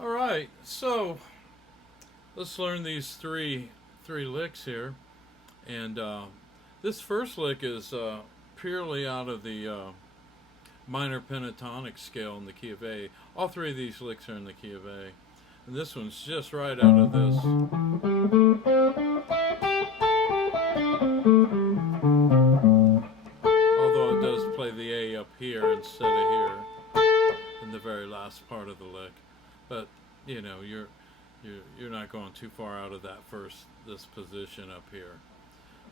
Alright, so let's learn these three licks here. And this first lick is purely out of the minor pentatonic scale in the key of A. All three of these licks are in the key of A. And this one's just right out of this. Although it does play the A up here instead of here in the very last part of the lick. But, you know, you're not going too far out of this position up here.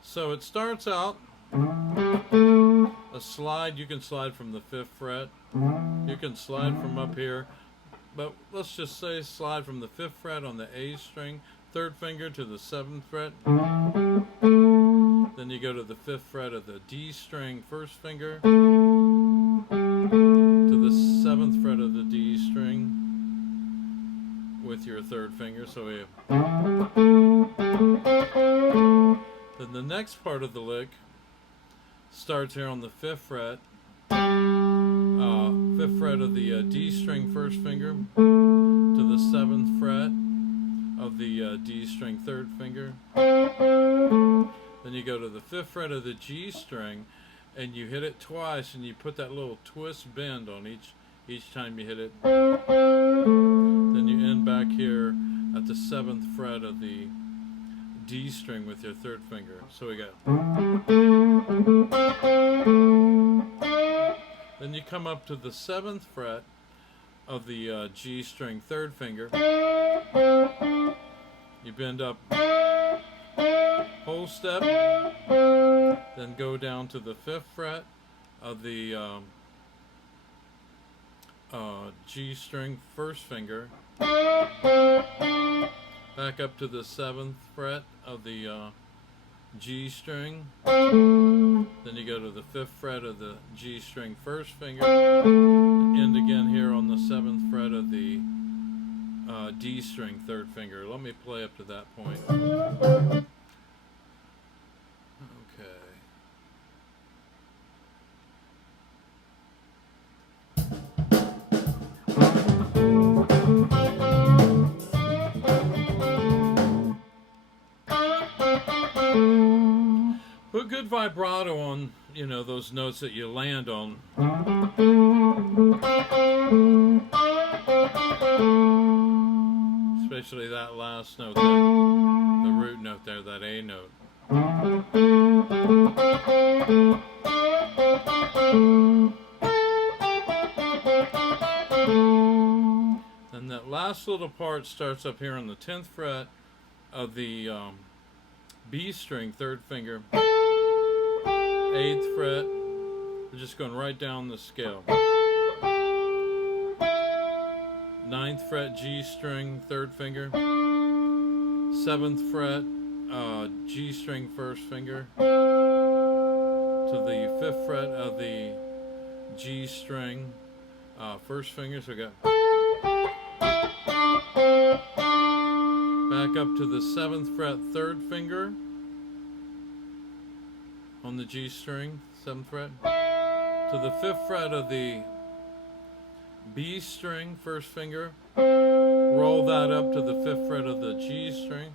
So it starts out a slide. You can slide from the 5th fret. You can slide from up here. But let's just say slide from the 5th fret on the A string, 3rd finger to the 7th fret. Then you go to the 5th fret of the D string, 1st finger, to the 7th fret of the D string with your 3rd finger. So we have. Then the next part of the lick starts here on the 5th fret. 5th fret of the D string, 1st finger, to the 7th fret of the D string, 3rd finger. Then you go to the 5th fret of the G string, and you hit it twice, and you put that little twist bend on each time you hit it. Then you end back here at the 7th fret of the D string with your 3rd finger. So we got. Then you come up to the 7th fret of the G string, 3rd finger. You bend up, whole step, then go down to the 5th fret of the G string, 1st finger. Back up to the 7th fret of the G string. Then you go to the 5th fret of the G string, 1st finger. End again here on the 7th fret of the D string, 3rd finger. Let me play up to that point. Okay. Put good vibrato on, you know, those notes that you land on. Especially that last note, the root note there, that A note. Then that last little part starts up here on the 10th fret of the B string, 3rd finger, 8th fret. We're just going right down the scale. 9th fret G string, 3rd finger, 7th fret G string, 1st finger, to the 5th fret of the G string, 1st finger. So we got back up to the 7th fret, 3rd finger on the G string, 7th fret, to the 5th fret of the B string, 1st finger, roll that up to the 5th fret of the G string.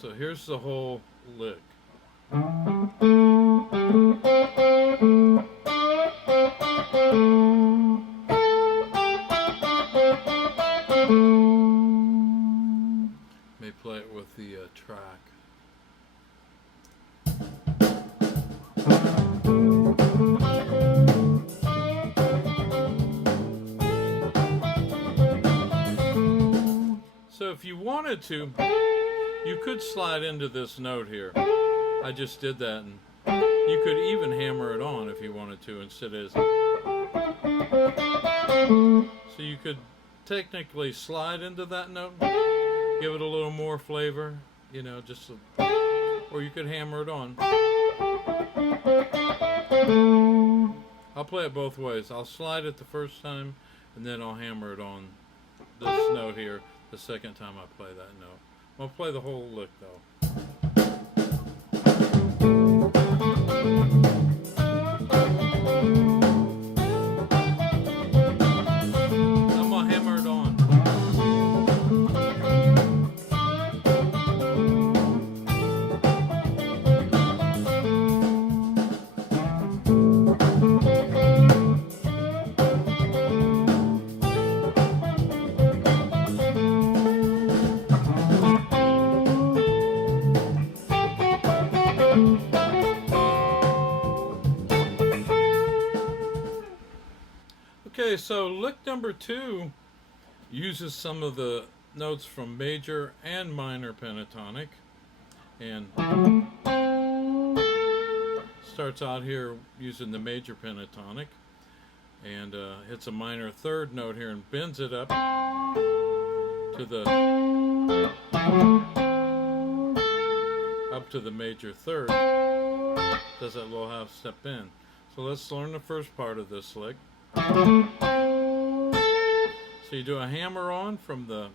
So here's the whole lick. May play it with the track. So if you wanted to, you could slide into this note here. I just did that, and you could even hammer it on if you wanted to instead of. So you could technically slide into that note, give it a little more flavor, you know, or you could hammer it on. I'll play it both ways. I'll slide it the first time, and then I'll hammer it on this note here the second time I play that note. I'll play the whole lick though. I'm gonna hammer it on. Okay, so lick number 2 uses some of the notes from major and minor pentatonic, and starts out here using the major pentatonic, and hits a minor third note here and bends it up to the major third. Does that little half step in. So let's learn the first part of this lick. So you do a hammer on from the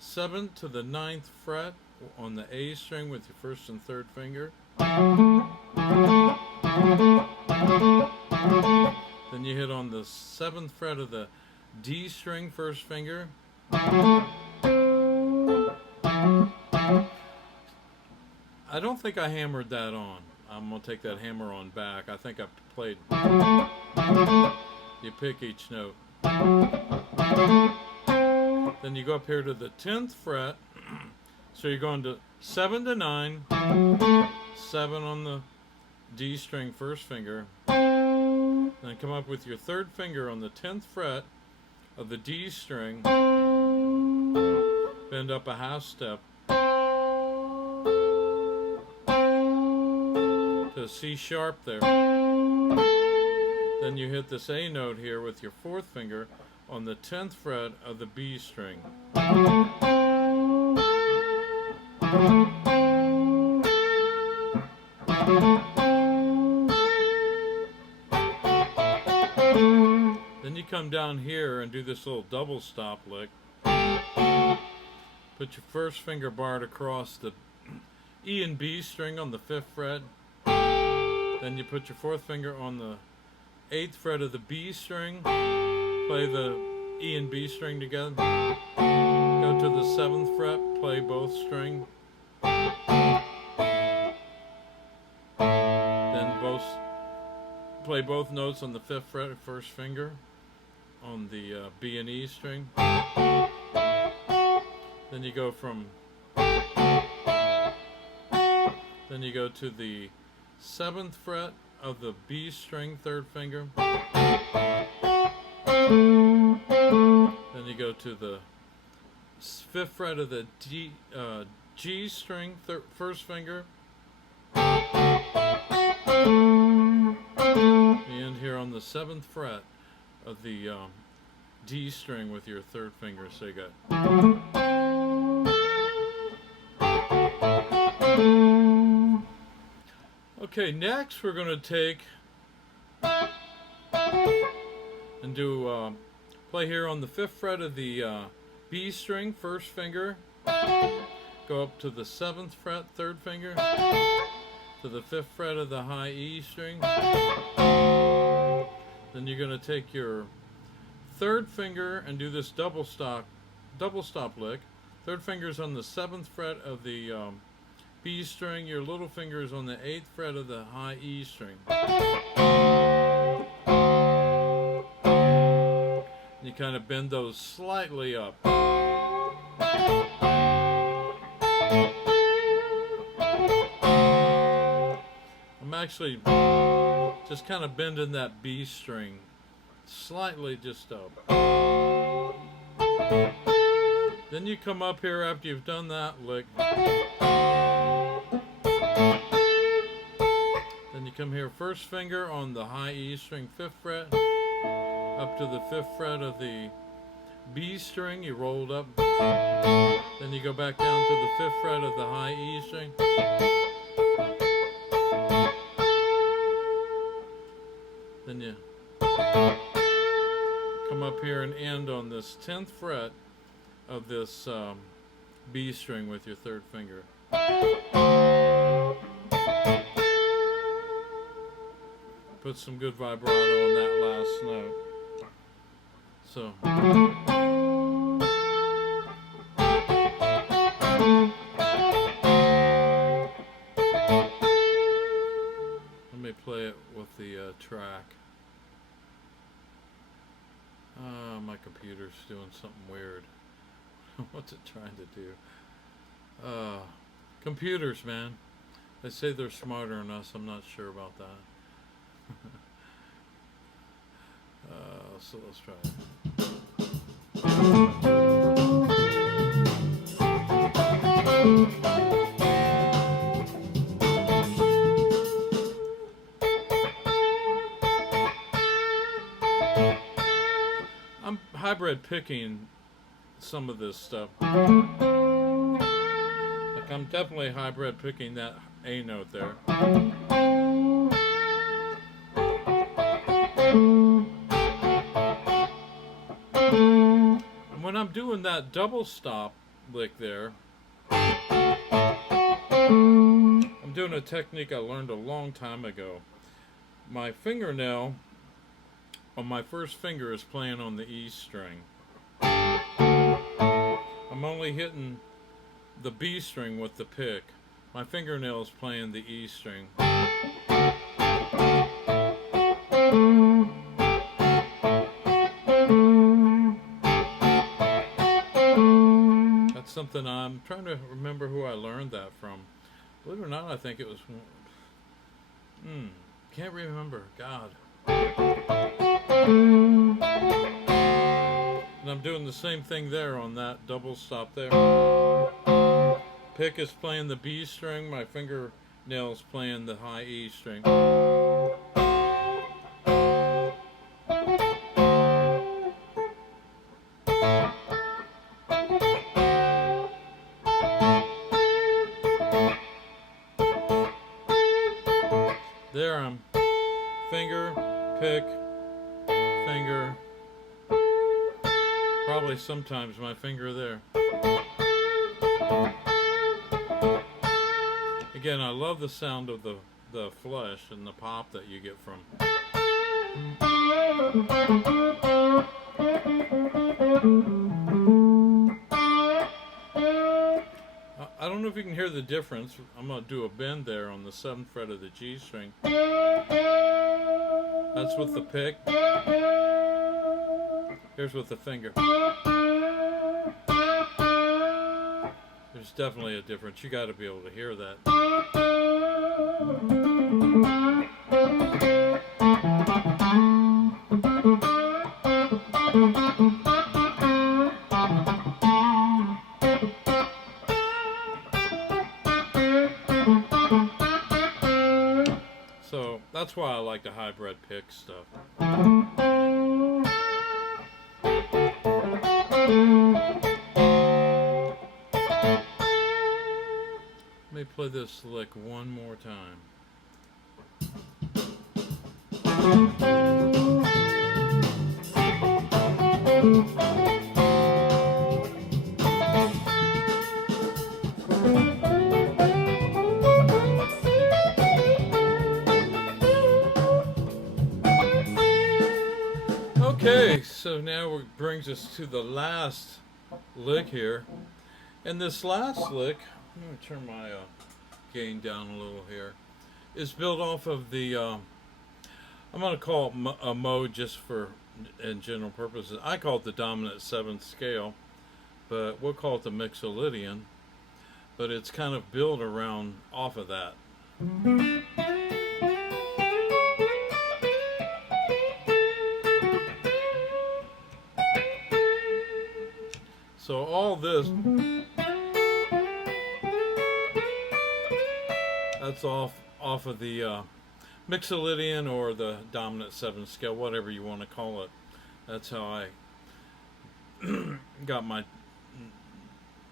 7th to the 9th fret on the A string with your first and third finger. Then you hit on the 7th fret of the D string, first finger. I don't think I hammered that on. I'm going to take that hammer on back. I think I played. You pick each note. Then you go up here to the 10th fret. So you're going to 7 to 9, 7 on the D string, first finger. Then come up with your third finger on the 10th fret of the D string. Bend up a half step to C sharp there. Then you hit this A note here with your fourth finger on the 10th fret of the B string. Then you come down here and do this little double stop lick. Put your first finger barred across the E and B string on the 5th fret. Then you put your fourth finger on the 8th fret of the B string. Play the E and B string together. Go to the 7th fret, play both strings. Then play both notes on the 5th fret, first finger on the B and E string. Then you go to the 7th fret of the B string, third finger. Then you go to the 5th fret of the G string, first finger. You end here on the 7th fret of the D string with your third finger. So you got. Okay, next we're going to take and do play here on the 5th fret of the B string, first finger. Go up to the 7th fret, third finger, to the 5th fret of the high E string. Then you're going to take your third finger and do this double stop lick. Third finger's on the 7th fret of the B string, your little finger is on the 8th fret of the high E string. You kind of bend those slightly up. I'm actually just kind of bending that B string slightly just up. Then you come up here after you've done that lick. Then you come here, first finger on the high E string, 5th fret, up to the 5th fret of the B string, you rolled up, then you go back down to the 5th fret of the high E string, then you come up here and end on this 10th fret of this B string with your 3rd finger. Put some good vibrato on that last note. So let me play it with the track. My computer's doing something weird. What's it trying to do? Computers, man. They say they're smarter than us. I'm not sure about that. So let's try it. I'm hybrid picking some of this stuff. Like I'm definitely hybrid picking that A note there. And when I'm doing that double stop lick there, I'm doing a technique I learned a long time ago. My fingernail on my first finger is playing on the E string. I'm only hitting the B string with the pick. My fingernail is playing the E string. That's something I'm trying to remember who I learned that from. Believe it or not, I think it was can't remember. God. And I'm doing the same thing there on that double stop there. Pick is playing the B string, my fingernail is playing the high E string. There I'm finger, pick, finger, probably sometimes my finger there. Again, I love the sound of the flush and the pop that you get from. I don't know if you can hear the difference. I'm going to do a bend there on the 7th fret of the G string. That's with the pick. Here's with the finger. There's definitely a difference. You got to be able to hear that. So that's why I like the hybrid pick stuff. Let me play this lick one more time. Okay, so now it brings us to the last lick here. And this last lick, I'm going to turn my gain down a little here, is built off of the, I'm going to call it a mode just for in general purposes. I call it the dominant 7th scale, but we'll call it the Mixolydian. But it's kind of built around off of that. So all this, that's off of the Mixolydian or the dominant 7th scale, whatever you want to call it. That's how got my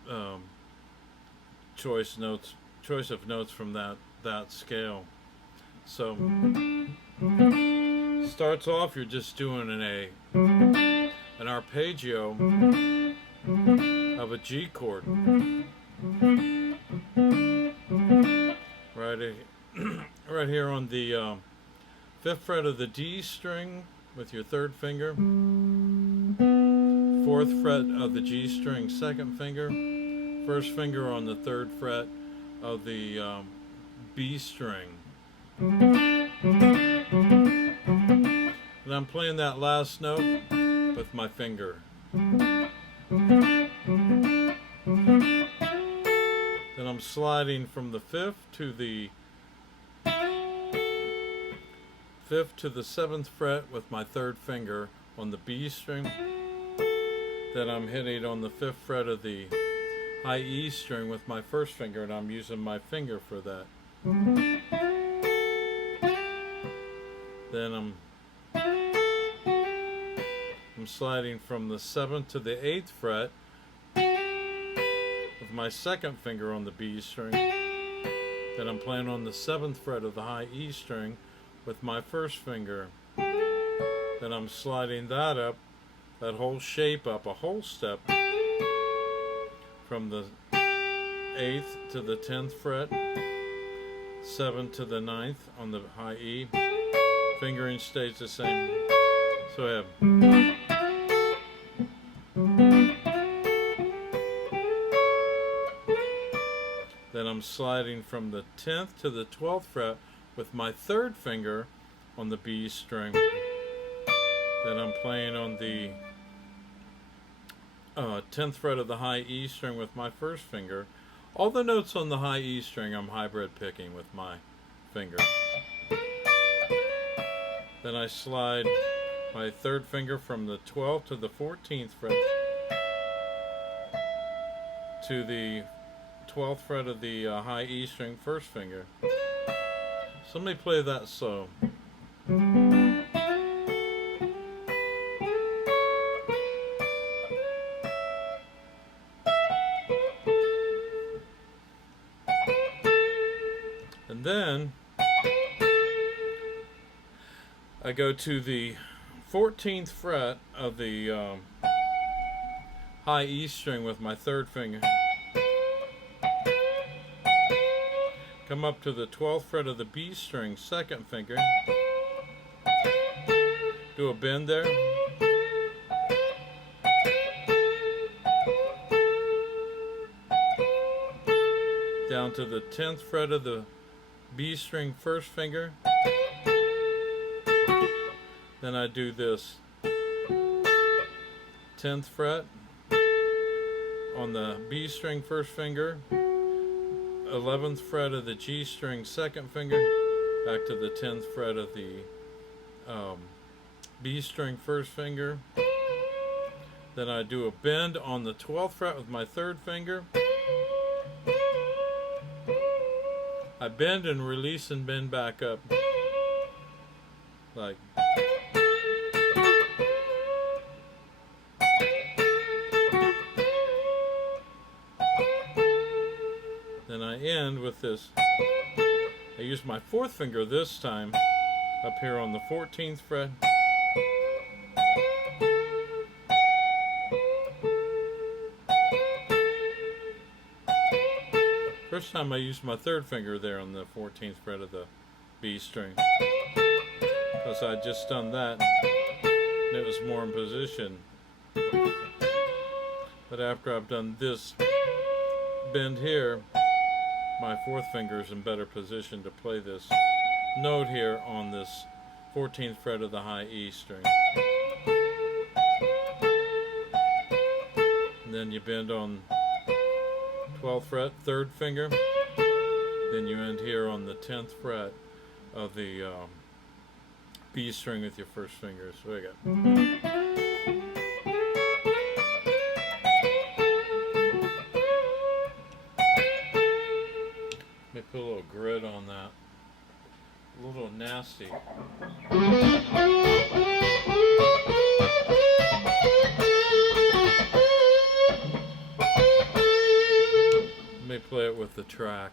um, choice of notes from that scale. So starts off, you're just doing an arpeggio of a G chord, right here on the 5th fret of the D string with your 3rd finger, 4th fret of the G string 2nd finger, 1st finger on the 3rd fret of the B string. And I'm playing that last note with my finger. Then I'm sliding from the 5th to the 7th fret with my 3rd finger on the B string. Then I'm hitting on the 5th fret of the high E string with my 1st finger, and I'm using my finger for that. Then I'm sliding from the 7th to the 8th fret with my 2nd finger on the B string. Then I'm playing on the 7th fret of the high E string with my 1st finger. Then I'm sliding that whole shape up a whole step from the 8th to the 10th fret, 7th to the 9th on the high E. Fingering stays the same. So I have then I'm sliding from the 10th to the 12th fret with my 3rd finger on the B string. Then I'm playing on the 10th fret of the high E string with my 1st finger. All the notes on the high E string I'm hybrid picking with my finger. Then I slide my 3rd finger from the 12th to the 14th fret to the 12th fret of the high E string 1st finger. So let me play that slow. And then I go to the 14th fret of the high E string with my 3rd finger. Come up to the 12th fret of the B string, 2nd finger. Do a bend there. Down to the 10th fret of the B string, 1st finger. Then I do this 10th fret on the B string, 1st finger, 11th fret of the G string, 2nd finger, back to the 10th fret of the B string, 1st finger. Then I do a bend on the 12th fret with my 3rd finger. I bend and release and bend back up. Like. Then I end with this. I use my 4th finger this time up here on the 14th fret. First time I used my 3rd finger there on the 14th fret of the B string, because I just done that and it was more in position. But after I've done this bend here, my 4th finger is in better position to play this note here on this 14th fret of the high E string. And then you bend on 12th fret, 3rd finger. Then you end here on the 10th fret of the B string with your 1st finger. So I got. Let me put a little grit on that. A little nasty. play it with the track.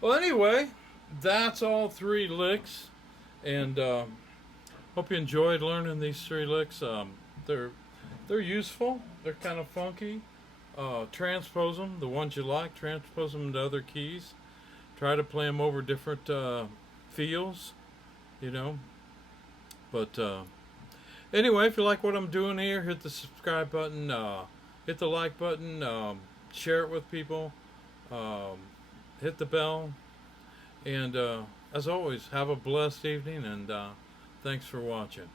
Well, anyway, that's all 3 licks, and hope you enjoyed learning these 3 licks. They're useful. They're kind of funky. Transpose them, the ones you like. Transpose them into other keys. Try to play them over different feels, you know. But anyway, if you like what I'm doing here, hit the subscribe button, hit the like button, share it with people. Hit the bell, and as always, have a blessed evening, and thanks for watching.